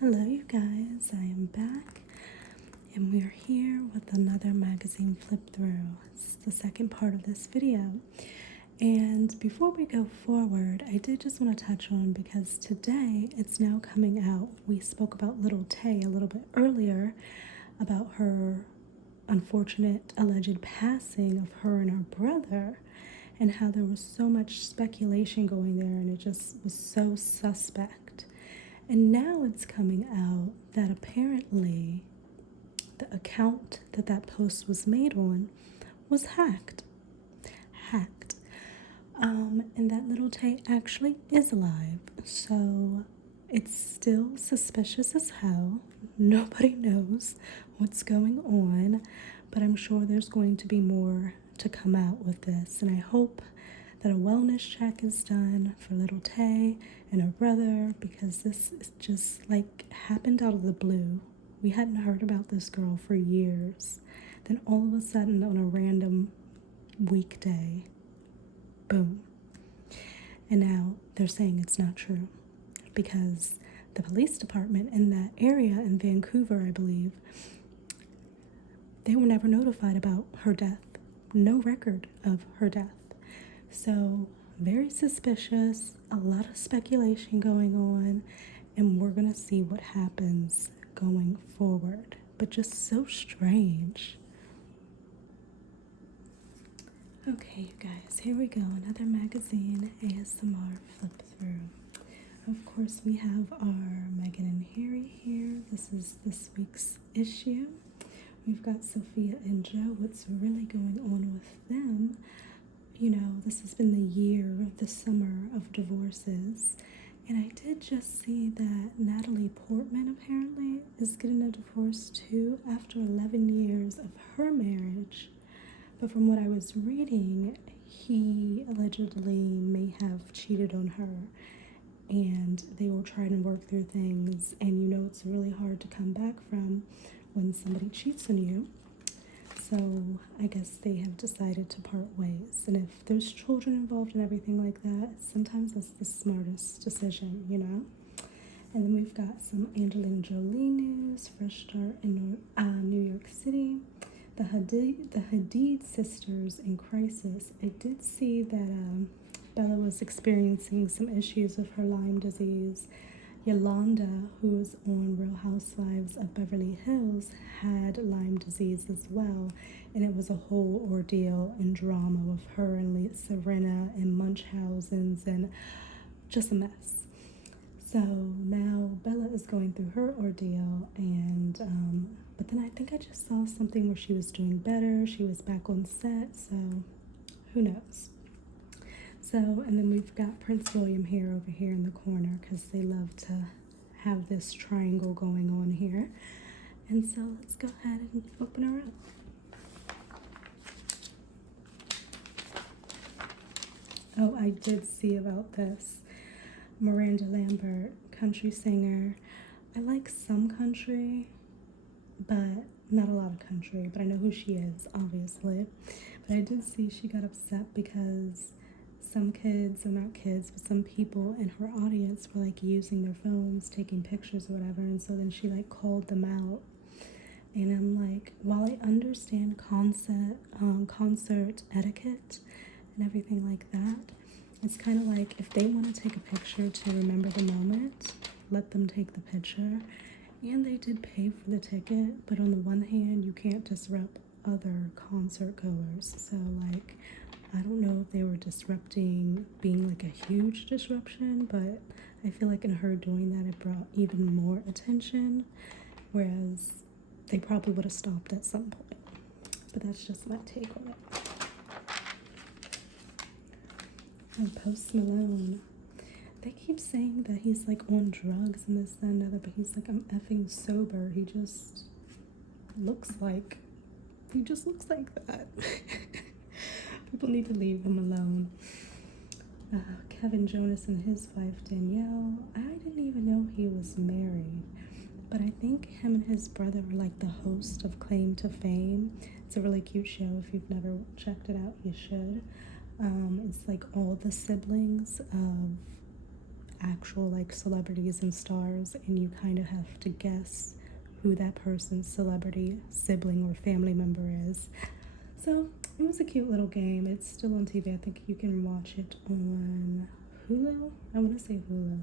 Hello, you guys. I am back, and we're here with another magazine flip through. It's the second part of this video. And before we go forward, I did just want to touch on because today it's now coming out. We spoke about little Tay a little bit earlier about her unfortunate alleged passing of her and her brother, and how there was so much speculation going there, and it just was so suspect. And now it's coming out that apparently the account that post was made on was hacked. And that little Tay actually is alive. So it's still suspicious as hell. Nobody knows what's going on, but I'm sure there's going to be more to come out with this. And I hope that a wellness check is done for little Tay and her brother, because this is just like happened out of the blue. We hadn't heard about this girl for years. Then all of a sudden on a random weekday, boom. And now they're saying it's not true because the police department in that area in Vancouver, I believe, they were never notified about her death. No record of her death. So very suspicious, a lot of speculation going on, and we're going to see what happens going forward. But just so strange. Okay, you guys, here we go. Another magazine ASMR flip through. Of course, we have our Meghan and Harry here. This is this week's issue. We've got Sophia and Joe. What's really going on with them? You know, this has been the summer of divorces. And I did just see that Natalie Portman apparently is getting a divorce too after 11 years of her marriage. But from what I was reading, he allegedly may have cheated on her, and they will try to work through things. And you know, it's really hard to come back from when somebody cheats on you. So I guess they have decided to part ways. And if there's children involved and everything like that, sometimes that's the smartest decision, you know? And then we've got some Angelina Jolie news, fresh start in New York City. The Hadid sisters in crisis. I did see that Bella was experiencing some issues with her Lyme disease. Yolanda, who was on Real Housewives of Beverly Hills, had Lyme disease as well, and it was a whole ordeal and drama with her and Serena and Munchausen's and just a mess. So now Bella is going through her ordeal, and but then I think I just saw something where she was doing better. She was back on set, so who knows. So, and then we've got Prince William here over here in the corner because they love to have this triangle going on here. And so let's go ahead and open her up. Oh, I did see about this. Miranda Lambert, country singer. I like some country, but not a lot of country, but I know who she is, obviously. But I did see she got upset because some kids, or not kids, but some people in her audience were like using their phones, taking pictures or whatever, and so then she like called them out. And I'm like, while I understand concert etiquette and everything like that, it's kind of like if they want to take a picture to remember the moment, let them take the picture. And they did pay for the ticket, but on the one hand, you can't disrupt other concert goers. So like, I don't know if they were disrupting, being like a huge disruption, but I feel like in her doing that, it brought even more attention, whereas they probably would have stopped at some point. But that's just my take on it. And Post Malone, they keep saying that he's like on drugs and this, that, and other, but he's like, I'm effing sober. He just looks like that. People need to leave him alone. Kevin Jonas and his wife Danielle, I didn't even know he was married, but I think him and his brother are like the host of Claim to Fame. It's a really cute show. If you've never checked it out, you should. It's like all the siblings of actual like celebrities and stars, and you kind of have to guess who that person's celebrity, sibling, or family member is. So it was a cute little game. It's still on TV. I think you can watch it on Hulu. I want to say Hulu.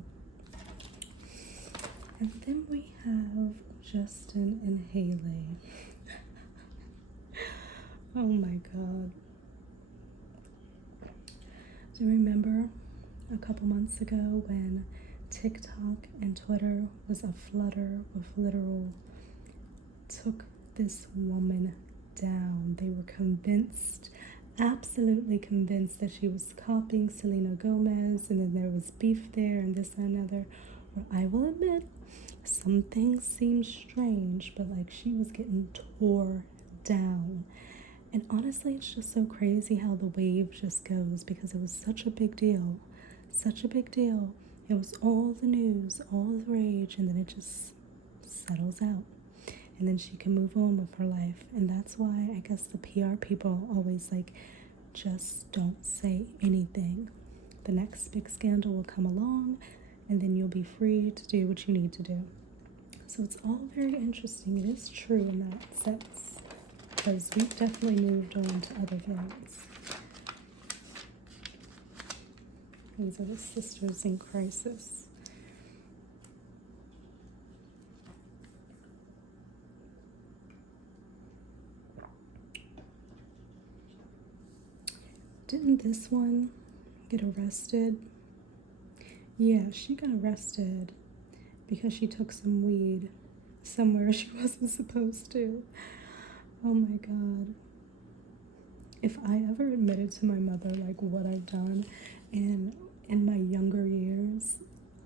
And then we have Justin and Haley. Oh my god. Do you remember a couple months ago when TikTok and Twitter was aflutter with literal took this woman down? They were convinced, absolutely convinced, that she was copying Selena Gomez, and then there was beef there and this and another. Well, I will admit, some things seemed strange, but like she was getting tore down. And honestly, it's just so crazy how the wave just goes, because it was such a big deal. Such a big deal. It was all the news, all the rage, and then it just settles out. And then she can move on with her life. And that's why I guess the PR people always like, just don't say anything. The next big scandal will come along, and then you'll be free to do what you need to do. So it's all very interesting. It is true in that sense, because we've definitely moved on to other things. These are the sisters in crisis. Didn't this one get arrested? Yeah, she got arrested because she took some weed somewhere she wasn't supposed to. Oh my god. If I ever admitted to my mother like what I've done in my younger years,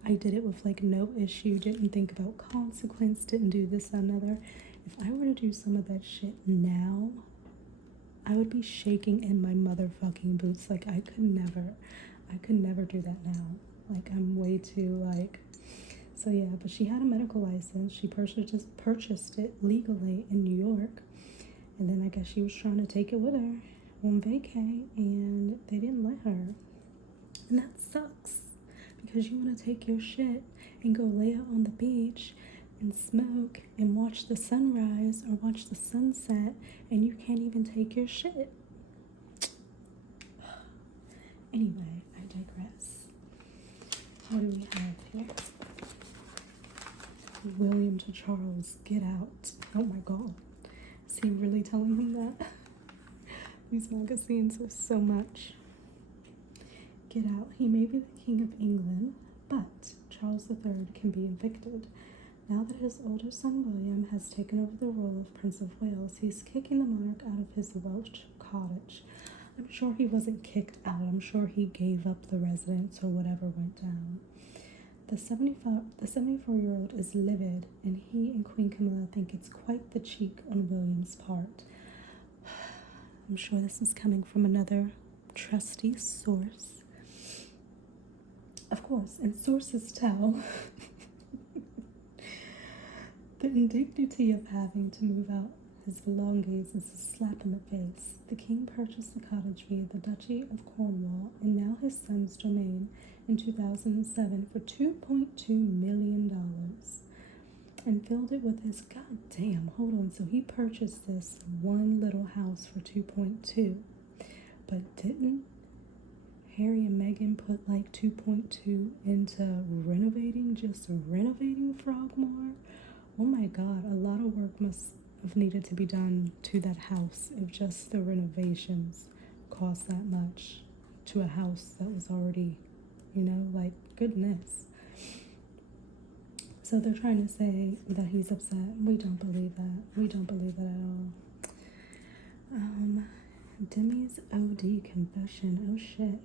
I did it with like no issue, didn't think about consequence, didn't do this and another. If I were to do some of that shit now, I would be shaking in my motherfucking boots. Like I could never do that now. Like I'm way too like, so yeah, but she had a medical license. She purchased it legally in New York. And then I guess she was trying to take it with her on vacay, and they didn't let her. And that sucks, because you want to take your shit and go lay out on the beach and smoke and watch the sunrise or watch the sunset, and you can't even take your shit. Anyway, I digress. What do we have here? William to Charles, get out. Oh my god. Is he really telling him that? These magazines are so much. Get out. He may be the King of England, but Charles III can be evicted. Now that his older son William has taken over the role of Prince of Wales, he's kicking the monarch out of his Welsh cottage. I'm sure he wasn't kicked out. I'm sure he gave up the residence or whatever went down. The 74-year-old is livid, and he and Queen Camilla think it's quite the cheek on William's part. I'm sure this is coming from another trusty source. Of course, and sources tell the indignity of having to move out his belongings is a slap in the face. The king purchased the cottage via the Duchy of Cornwall and now his son's domain in 2007 for $2.2 million and filled it with his, goddamn, hold on, so he purchased this one little house for 2.2, but didn't Harry and Meghan put like 2.2 into renovating Frogmore? Oh my god, a lot of work must have needed to be done to that house if just the renovations cost that much to a house that was already, like, goodness. So they're trying to say that he's upset. We don't believe that. We don't believe that at all. Demi's OD confession. Oh shit.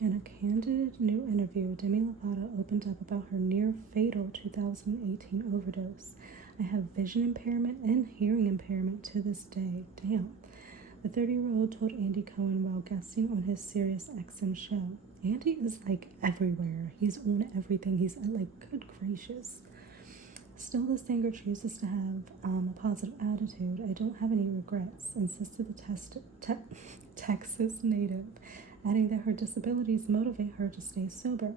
In a candid new interview, Demi Lovato opened up about her near-fatal 2018 overdose. I have vision impairment and hearing impairment to this day. Damn. The 30-year-old told Andy Cohen while guesting on his Sirius XM show. Andy is like everywhere. He's on everything. He's like, good gracious. Still, the singer chooses to have a positive attitude. I don't have any regrets, insisted the Texas native, adding that her disabilities motivate her to stay sober.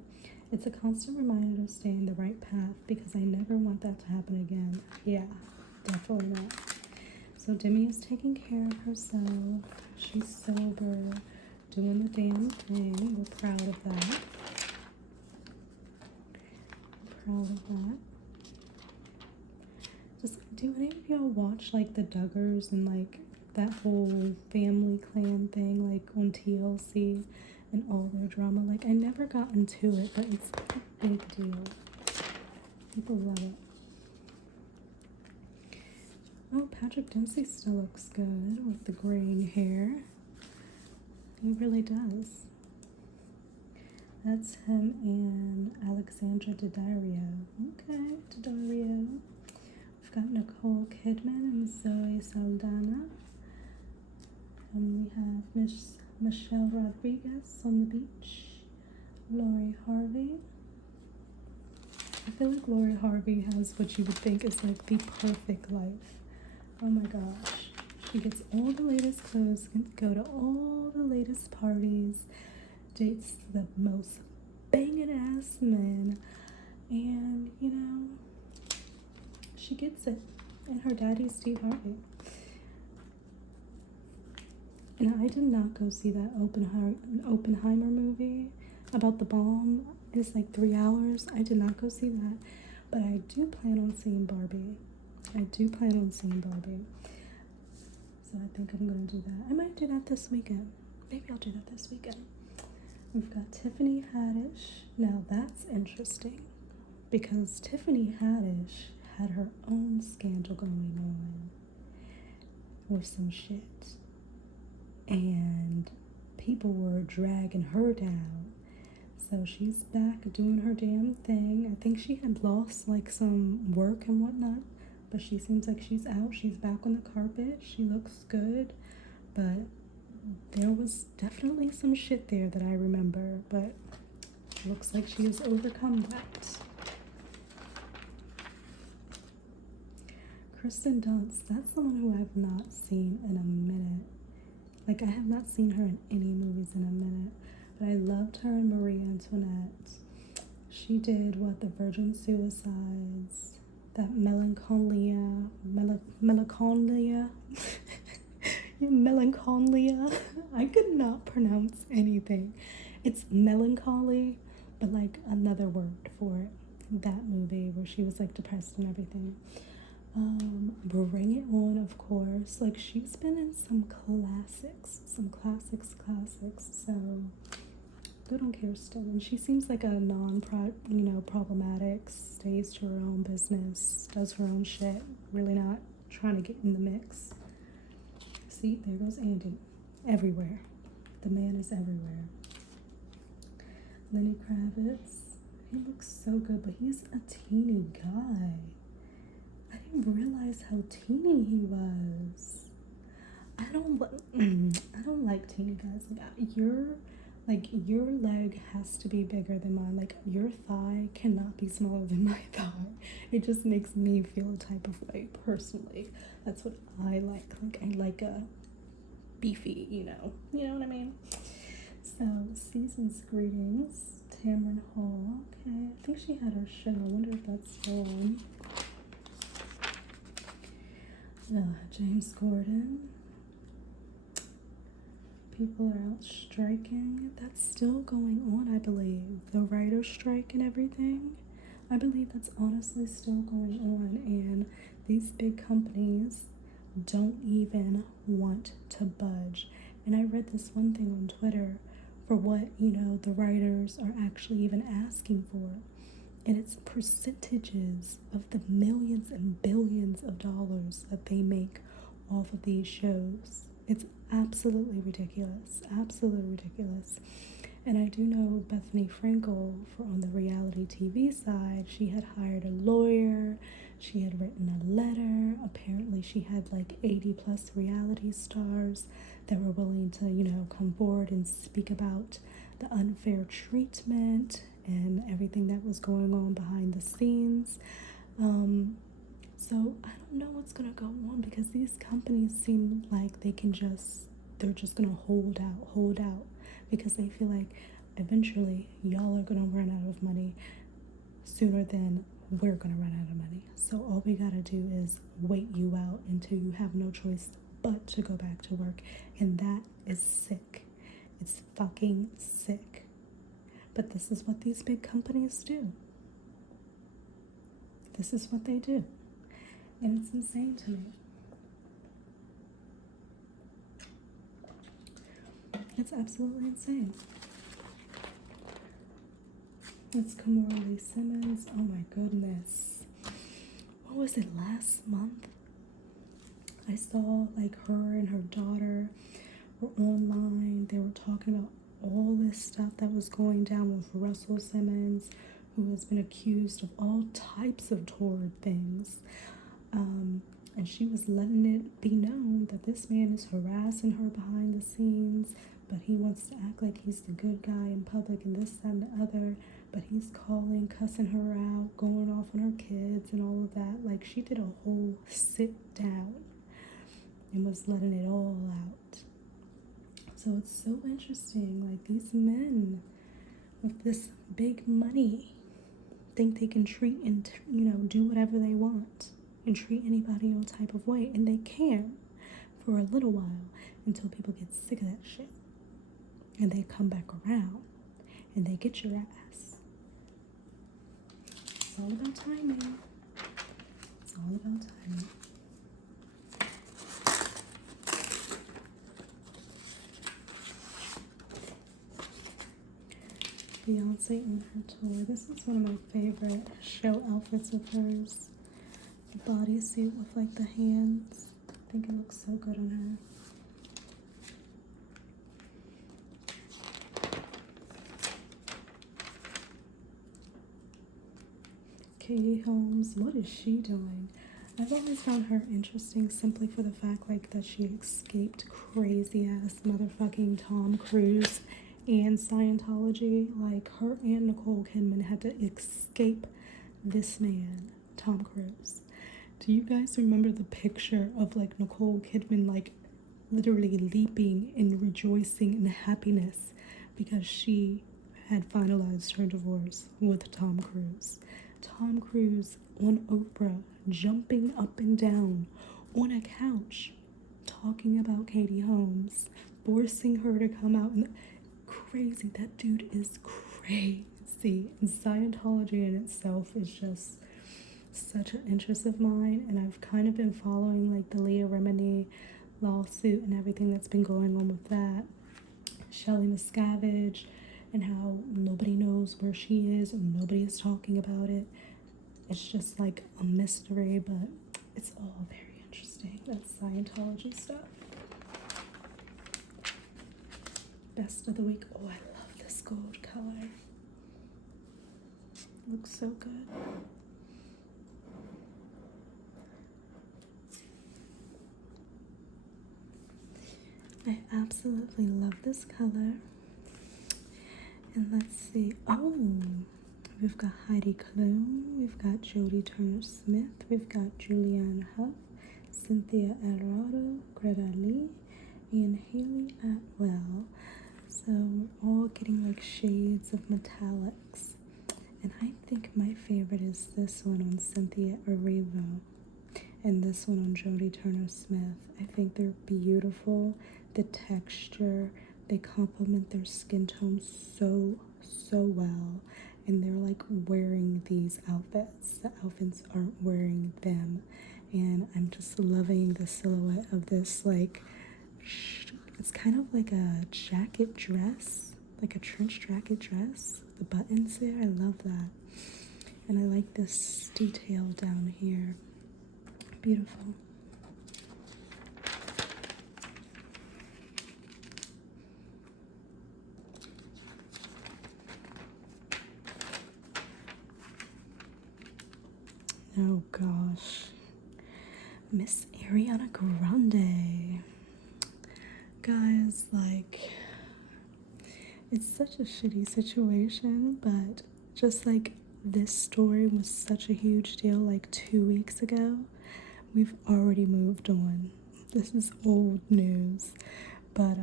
It's a constant reminder to stay in the right path because I never want that to happen again. Yeah, definitely not. So Demi is taking care of herself. She's sober, doing the damn thing. We're proud of that. Proud of that. Just, do any of y'all watch like the Duggars and like that whole family clan thing like on TLC and all their drama? Like, I never got into it, but it's a big deal. People love it. Oh, Patrick Dempsey still looks good with the graying hair. He really does. That's him and Alexandra Daddario. Okay, Daddario. We've got Nicole Kidman and Zoe Saldana. And we have Miss Michelle Rodriguez on the beach. Lori Harvey. I feel like Lori Harvey has what you would think is like the perfect life. Oh my gosh. She gets all the latest clothes, can go to all the latest parties, dates the most banging ass men, and you know, she gets it. And her daddy's Steve Harvey. And I did not go see that Oppenheimer movie about the bomb. It's like 3 hours. I did not go see that. But I do plan on seeing Barbie. So I think I'm going to do that. I might do that this weekend. Maybe I'll do that this weekend. We've got Tiffany Haddish. Now that's interesting because Tiffany Haddish had her own scandal going on with some shit. And people were dragging her down. So she's back doing her damn thing. I think she had lost like some work and whatnot, but she seems like she's out. She's back on the carpet. She looks good, but there was definitely some shit there that I remember, but looks like she has overcome that. Kristen Dunst, that's someone who I have not seen in a minute. Like, I have not seen her in any movies in a minute, but I loved her in Marie Antoinette. She did, the Virgin Suicides, that Melancholia, Melancholia. I could not pronounce anything. It's melancholy, but like another word for it. That movie where she was like depressed and everything. Bring It On, of course. Like, she's been in some classics. So good on Kirsten. And she seems like a problematic, stays to her own business, does her own shit, really not trying to get in the mix. See, there goes Andy. Everywhere. The man is everywhere. Lenny Kravitz. He looks so good, but he's a teeny guy. I didn't realize how teeny he was. I don't like teeny guys. Your leg has to be bigger than mine. Like, your thigh cannot be smaller than my thigh. It just makes me feel a type of way, personally. That's what I like. Like, I like a beefy, you know what I mean? So, season's greetings, Tamron Hall. Okay, I think she had her show. I wonder if that's still on. James Gordon. People are out striking. That's still going on, I believe. The writer's strike and everything. I believe that's honestly still going on. And these big companies don't even want to budge. And I read this one thing on Twitter for what, the writers are actually even asking for. And it's percentages of the millions and billions of dollars that they make off of these shows. It's absolutely ridiculous. And I do know Bethany Frankel, on the reality TV side, she had hired a lawyer. She had written a letter. Apparently she had like 80 plus reality stars that were willing to, come forward and speak about the unfair treatment and everything that was going on behind the scenes. So I don't know what's gonna go on because these companies seem like they're just gonna hold out because they feel like, eventually y'all are gonna run out of money sooner than we're gonna run out of money. So all we gotta do is wait you out until you have no choice but to go back to work. And that is sick. It's fucking sick. But this is what these big companies do. This is what they do. And it's insane to me. It's absolutely insane. It's Kamora Lee Simmons. Oh my goodness. What was it, last month? I saw like her and her daughter were online. They were talking about all this stuff that was going down with Russell Simmons, who has been accused of all types of torrid things. And she was letting it be known that this man is harassing her behind the scenes, but he wants to act like he's the good guy in public and this, that, and the other. But he's calling, cussing her out, going off on her kids and all of that. Like, she did a whole sit down and was letting it all out. So it's so interesting. Like, these men with this big money think they can treat and, do whatever they want and treat anybody all type of way. And they can for a little while until people get sick of that shit. And they come back around and they get your ass. It's all about timing. It's all about timing. Beyonce on her tour. This is one of my favorite show outfits of hers. The bodysuit with like the hands. I think it looks so good on her. Katie Holmes, what is she doing? I've always found her interesting simply for the fact like that she escaped crazy ass motherfucking Tom Cruise and Scientology. Like, her and Nicole Kidman had to escape this man, Tom Cruise. Do you guys remember the picture of like Nicole Kidman like literally leaping and rejoicing in happiness because she had finalized her divorce with Tom Cruise? Tom Cruise on Oprah, jumping up and down on a couch, talking about Katie Holmes, forcing her to come out. And crazy. That dude is crazy. And Scientology in itself is just such an interest of mine. And I've kind of been following like the Leah Remini lawsuit and everything that's been going on with that. Shelley Miscavige, and how nobody knows where she is and nobody is talking about it. It's just like a mystery, but it's all very interesting. That's Scientology stuff. Best of the week. Oh, I love this gold color. Looks so good. I absolutely love this color. And let's see. Oh, we've got Heidi Klum. We've got Jodie Turner-Smith. We've got Julianne Hough, Cynthia Errado, Greta Lee, and Haley Atwell. So we're all getting like shades of metallics. And I think my favorite is this one on Cynthia Erivo and this one on Jodie Turner-Smith. I think they're beautiful. The texture, they complement their skin tone so well. And they're like wearing these outfits. The outfits aren't wearing them. And I'm just loving the silhouette of this like, it's kind of like a jacket dress, like a trench jacket dress. The buttons there, I love that. And I like this detail down here. Beautiful. Oh gosh. Miss Ariana Grande. Guys, like, it's such a shitty situation, but just like this story was such a huge deal like 2 weeks ago, we've already moved on. This is old news. But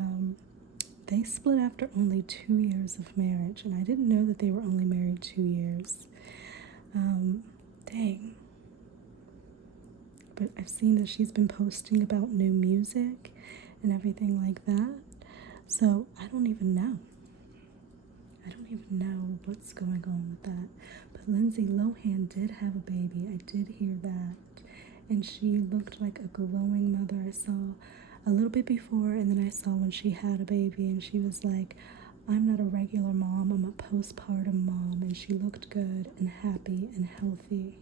They split after only 2 years of marriage, and I didn't know that they were only married 2 years. Dang. But I've seen that she's been posting about new music and everything like that. So I don't even know. I don't even know what's going on with that. But Lindsay Lohan did have a baby. I did hear that. And she looked like a glowing mother. I saw a little bit before, and then I saw when she had a baby, and she was like, I'm not a regular mom, I'm a postpartum mom. And she looked good and happy and healthy.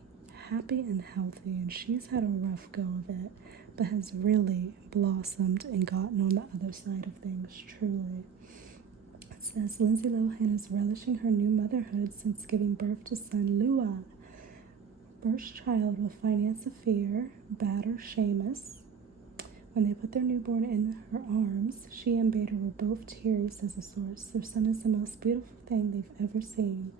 Happy and healthy. And she's had a rough go of it, but has really blossomed and gotten on the other side of things, truly. It says Lindsay Lohan is relishing her new motherhood since giving birth to son Lua. First child will finance a fear, batter Seamus. When they put their newborn in her arms, she and Bader were both teary, says a source. Their son is the most beautiful thing they've ever seen.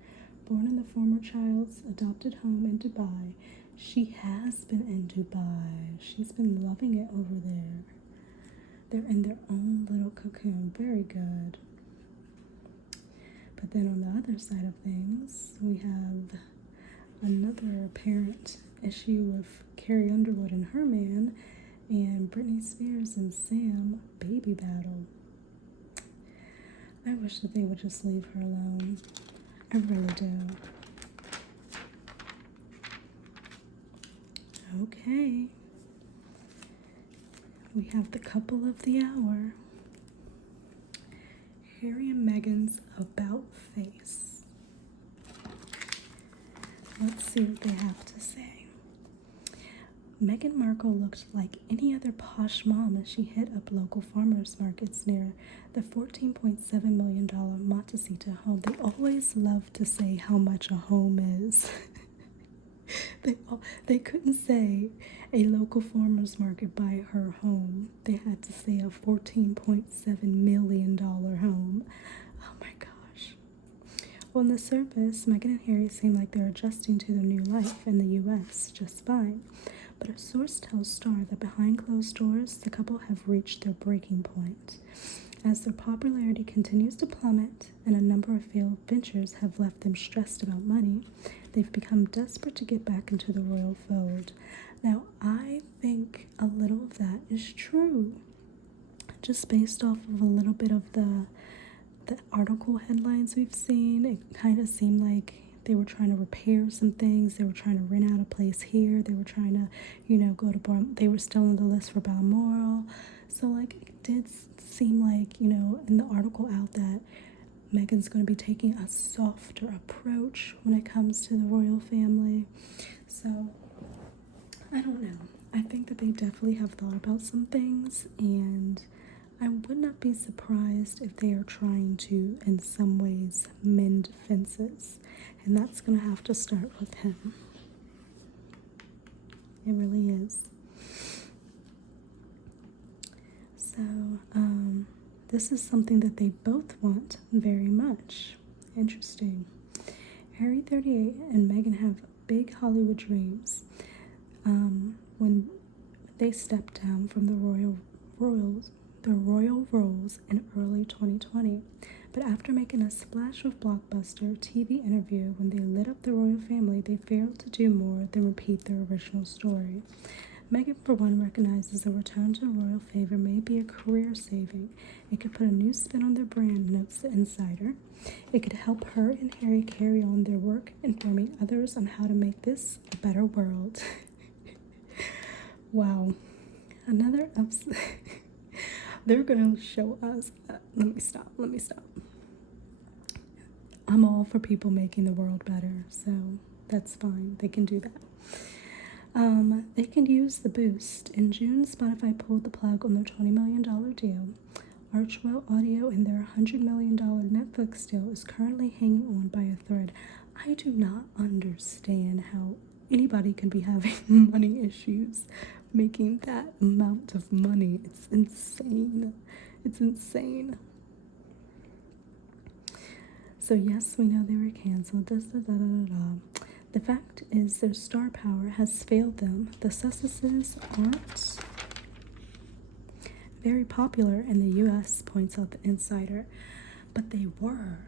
Born in the former child's adopted home in Dubai, she has been in Dubai. She's been loving it over there. They're in their own little cocoon. Very good. But then on the other side of things, we have another apparent issue with Carrie Underwood and her man, and Britney Spears and Sam baby battle. I wish that they would just leave her alone. I really do. Okay. We have the couple of the hour. Harry and Meghan's about face. Let's see what they have to say. Meghan Markle looked like any other posh mom as she hit up local farmers markets near the $14.7 million Montecito home. They always love to say how much a home is. They couldn't say a local farmers market by her home. They had to say a $14.7 million home. Oh my gosh. Well, on the surface, Meghan and Harry seem like they're adjusting to their new life in the U.S. just fine. But a source tells Star that behind closed doors, the couple have reached their breaking point. As their popularity continues to plummet and a number of failed ventures have left them stressed about money, they've become desperate to get back into the royal fold. Now, I think a little of that is true. Just based off of a little bit of the article headlines we've seen, it kind of seemed like they were trying to repair some things. They were trying to rent out a place here. They were trying to, go to they were still on the list for Balmoral. So, like, it did seem like, in the article out that Meghan's going to be taking a softer approach when it comes to the royal family. So, I don't know. I think that they definitely have thought about some things, and I would not be surprised if they are trying to, in some ways, mend fences. And that's going to have to start with him. It really is. So, this is something that they both want very much. Interesting. Harry, 38, and Meghan have big Hollywood dreams. When they stepped down from the royal roles in early 2020. But after making a splash with Blockbuster TV interview when they lit up the royal family, they failed to do more than repeat their original story. Meghan, for one, recognizes a return to royal favor may be a career-saving. It could put a new spin on their brand, notes the insider. It could help her and Harry carry on their work, informing others on how to make this a better world. Wow. Another upset. They're going to show us. Let me stop. I'm all for people making the world better, so that's fine. They can do that. They can use the boost. In June, Spotify pulled the plug on their $20 million deal. Archwell Audio and their $100 million Netflix deal is currently hanging on by a thread. I do not understand how anybody can be having money issues making that amount of money. It's insane. So yes, we know they were canceled. The fact is their star power has failed them. The Sussexes aren't very popular in the US, points out the insider. But they were.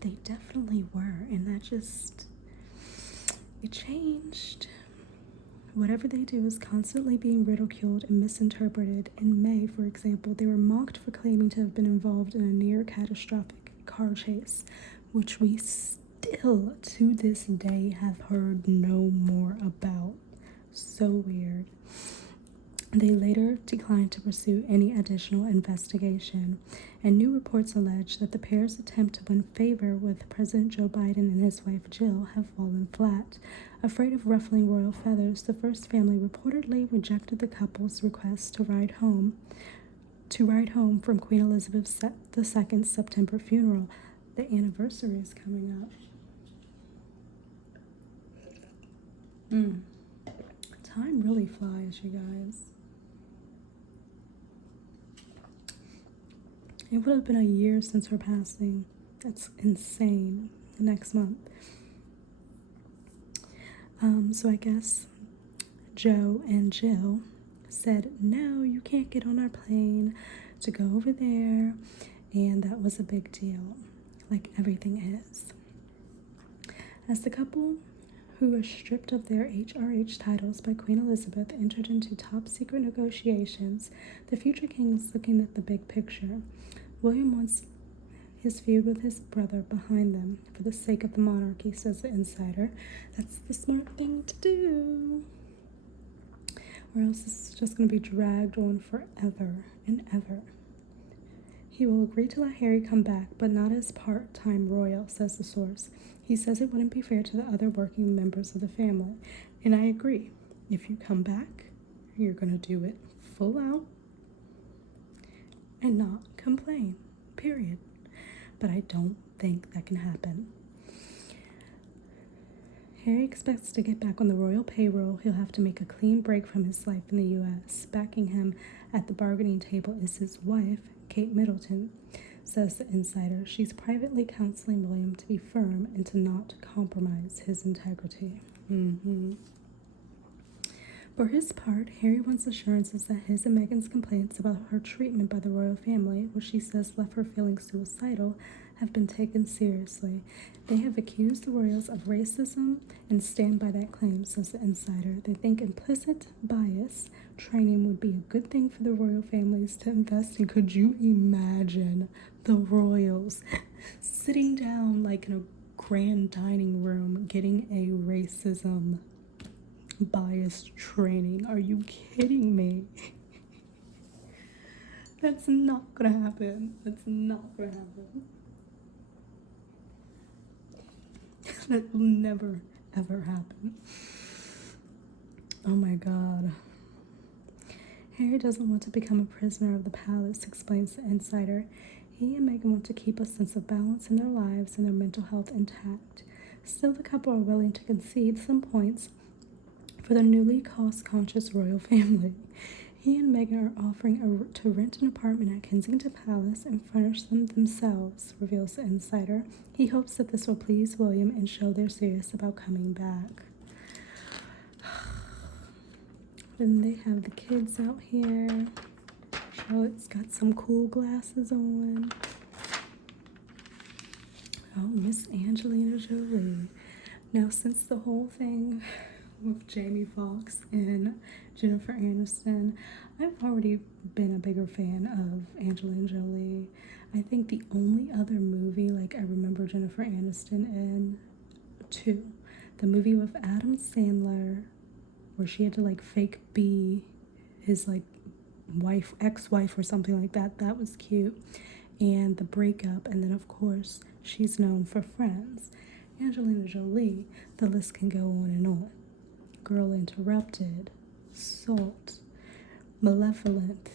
They definitely were. And that just, it changed. Whatever they do is constantly being ridiculed and misinterpreted. In May, for example, they were mocked for claiming to have been involved in a near catastrophic car chase, which we still to this day have heard no more about. So weird. They later declined to pursue any additional investigation, and new reports allege that the pair's attempt to win favor with President Joe Biden and his wife Jill have fallen flat. Afraid of ruffling royal feathers, the first family reportedly rejected the couple's request to ride home from Queen Elizabeth II's September funeral. The anniversary is coming up. Time really flies, you guys. It would have been a year since her passing. That's insane. Next month. So I guess Joe and Jill said, no, you can't get on our plane to go over there. And that was a big deal, like everything is. As the couple, who were stripped of their HRH titles by Queen Elizabeth, entered into top-secret negotiations, the future king is looking at the big picture. William wants his feud with his brother behind them for the sake of the monarchy, says the insider. That's the smart thing to do. Or else this is just going to be dragged on forever and ever. He will agree to let Harry come back, but not as part-time royal, says the source. He says it wouldn't be fair to the other working members of the family. And I agree. If you come back, you're going to do it full out and not complain, period. But I don't think that can happen. Harry expects to get back on the royal payroll. He'll have to make a clean break from his life in the U.S. Backing him at the bargaining table is his wife, Kate Middleton, says the insider. She's privately counseling William to be firm and to not compromise his integrity. For his part, Harry wants assurances that his and Meghan's complaints about her treatment by the royal family, which she says left her feeling suicidal, have been taken seriously. They have accused the royals of racism and stand by that claim, says the insider. They think implicit bias training would be a good thing for the royal families to invest in. Could you imagine the royals sitting down like in a grand dining room getting a racism bias training? Are you kidding me? That's not gonna happen. That's not gonna happen. That will never ever happen. Oh my god. Harry doesn't want to become a prisoner of the palace, explains the insider. He and Meghan want to keep a sense of balance in their lives and their mental health intact. Still, the couple are willing to concede some points for the newly cost-conscious royal family. He and Meghan are offering to rent an apartment at Kensington Palace and furnish them themselves, reveals the insider. He hopes that this will please William and show they're serious about coming back. Then they have the kids out here. Charlotte's got some cool glasses on. Oh, Miss Angelina Jolie. Now, since the whole thing with Jamie Foxx and Jennifer Aniston, I've already been a bigger fan of Angelina Jolie. I think the only other movie like I remember Jennifer Aniston in, the movie with Adam Sandler, where she had to like fake be his like ex-wife or something like that. That was cute. And The Breakup, and then of course she's known for Friends. Angelina Jolie, the list can go on and on. Girl Interrupted, Salt, Malevolent,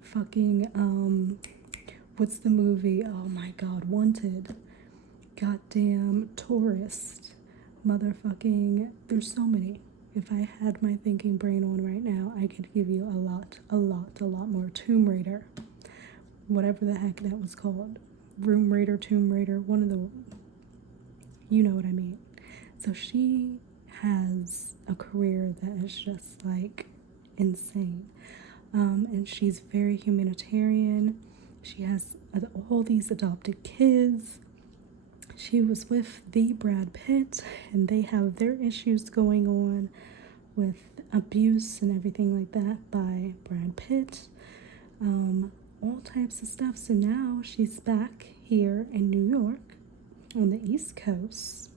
fucking, what's the movie? Oh my god, Wanted, goddamn Tourist, motherfucking, there's so many. If I had my thinking brain on right now, I could give you a lot more. Tomb Raider, whatever the heck that was called. Room Raider, Tomb Raider, one of the, you know what I mean. So she has a career that is just like insane. and she's very humanitarian. She has all these adopted kids. She was with the Brad Pitt, and they have their issues going on with abuse and everything like that by Brad Pitt. All types of stuff. So now she's back here in New York on the East Coast.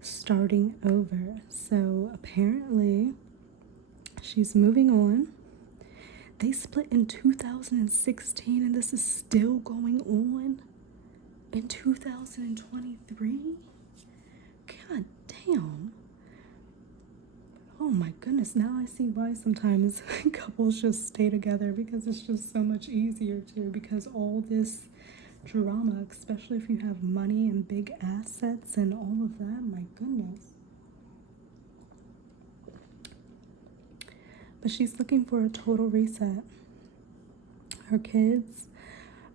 Starting over. So apparently she's moving on. They split in 2016 and this is still going on in 2023? God damn. Oh my goodness, now I see why sometimes couples just stay together, because it's just so much easier to, because all this drama, especially if you have money and big assets and all of that, my goodness. But she's looking for a total reset. Her kids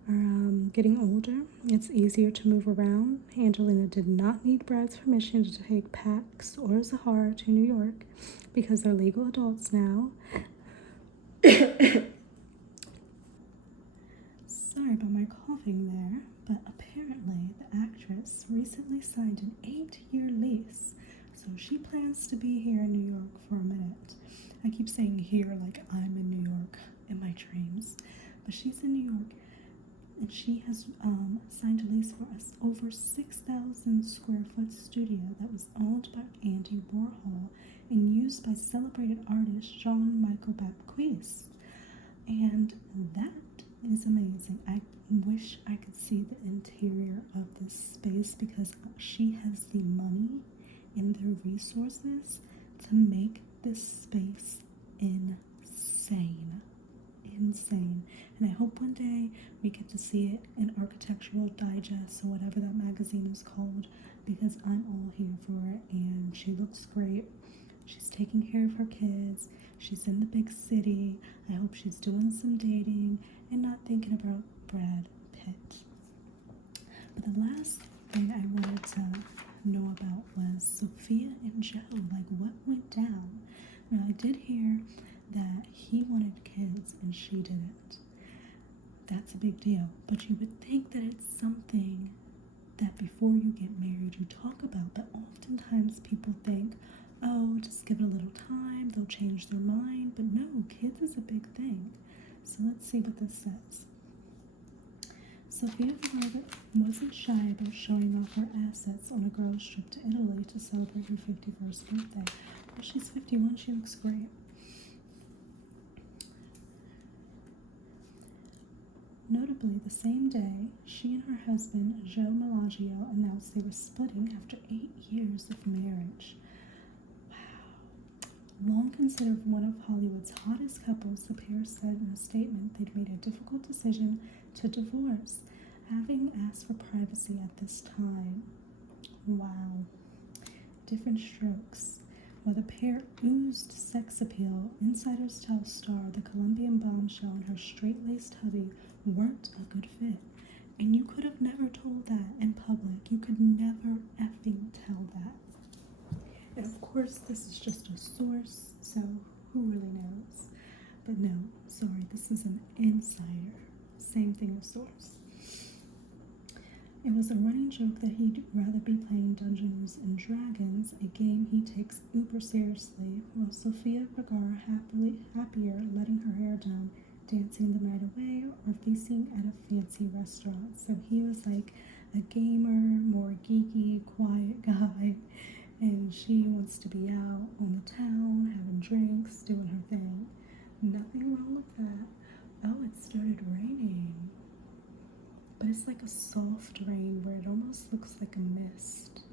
are getting older. It's easier to move around. Angelina did not need Brad's permission to take Pax or Zahara to New York because they're legal adults now. Sorry about my coughing there, but apparently the actress recently signed an 8-year lease, so she plans to be here in New York for a minute. I keep saying here like I'm in New York in my dreams, but she's in New York, and she has signed a lease for us over 6,000 square foot studio that was owned by Andy Warhol and used by celebrated artist Jean-Michel Basquiat. And that is amazing. I wish I could see the interior of this space, because she has the money and the resources to make this space insane. And I hope one day we get to see it in Architectural Digest or whatever that magazine is called, because I'm all here for it. And she looks great. She's taking care of her kids. She's in the big city. I hope she's doing some dating and not thinking about Brad Pitt. But the last thing I wanted to know about was Sophia and Joe. Like, what went down? Now, I did hear that he wanted kids and she didn't. That's a big deal. But you would think that it's something that before you get married you talk about. But oftentimes people think, oh, just give it a little time, they'll change their mind. But no, kids is a big thing. So let's see what this says. Sophia wasn't shy about showing off her assets on a girls' trip to Italy to celebrate her 51st birthday. Well, she's 51, she looks great. Notably, the same day, she and her husband, Joe Malagio, announced they were splitting after 8 years of marriage. Long considered one of Hollywood's hottest couples, the pair said in a statement they'd made a difficult decision to divorce, having asked for privacy at this time. Wow. Different strokes. While the pair oozed sex appeal, insiders tell Star the Colombian bombshell and her straight-laced hubby weren't a good fit. And you could have never told that in public. You could never effing tell that. And of course, this is just a source, so who really knows? But no, sorry, this is an insider. Same thing as source. It was a running joke that he'd rather be playing Dungeons and Dragons, a game he takes uber seriously, while Sofia Vergara happier letting her hair down, dancing the night away, or feasting at a fancy restaurant. So he was like a gamer, more geeky, quiet guy, and she wants to be out on the town, having drinks, doing her thing. Nothing wrong with that. Oh, it started raining. But it's like a soft rain where it almost looks like a mist.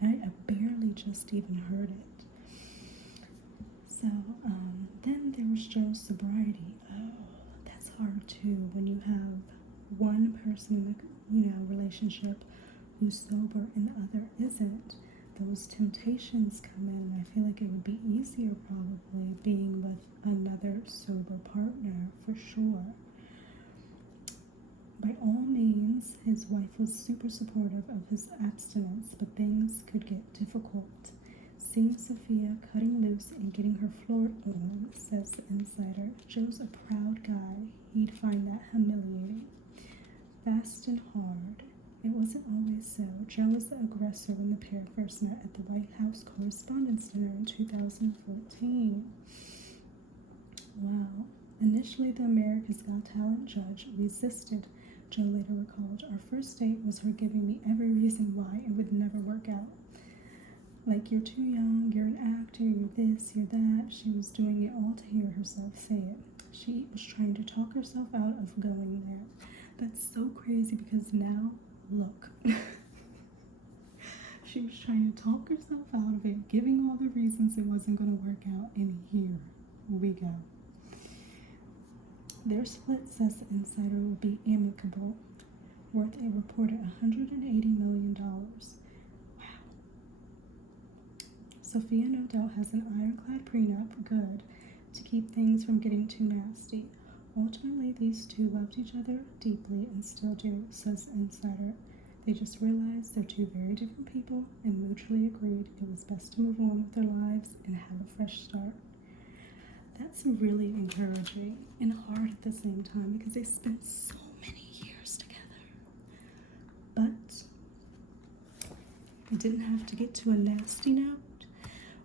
And I barely just even heard it. So, then there was Joe's sobriety. Oh, that's hard too, when you have one person in the relationship who's sober and the other isn't. Those temptations come in, and I feel like it would be easier probably being with another sober partner, for sure. By all means, his wife was super supportive of his abstinence, but things could get difficult. Seeing Sophia cutting loose and getting her flirt on, says the insider, Joe's a proud guy. He'd find that humiliating. Fast and hard. It wasn't always so. Joe was the aggressor when the pair first met at the White House Correspondents' Dinner in 2014. Wow. Initially, the America's Got Talent judge resisted. Joe later recalled, our first date was her giving me every reason why it would never work out. Like, you're too young, you're an actor, you're this, you're that. She was doing it all to hear herself say it. She was trying to talk herself out of going there. That's so crazy because now, look. She was trying to talk herself out of it, giving all the reasons it wasn't going to work out, and here we go. Their split, says the insider, will be amicable, worth a reported $180 million. Wow. Sophia no doubt has an ironclad prenup, good, to keep things from getting too nasty. Ultimately, these two loved each other deeply and still do, says the insider. They just realized they're two very different people and mutually agreed it was best to move on with their lives and have a fresh start. That's really encouraging and hard at the same time because they spent so many years together. But it didn't have to get to a nasty note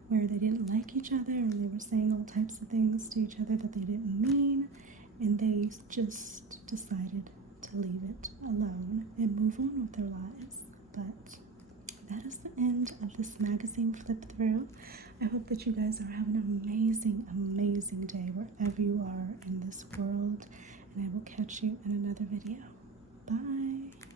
where they didn't like each other or they were saying all types of things to each other that they didn't mean, and they just decided to leave it alone and move on with their lives. But that is the end of this magazine flip through. I hope that you guys are having an amazing, amazing day wherever you are in this world, and I will catch you in another video. Bye.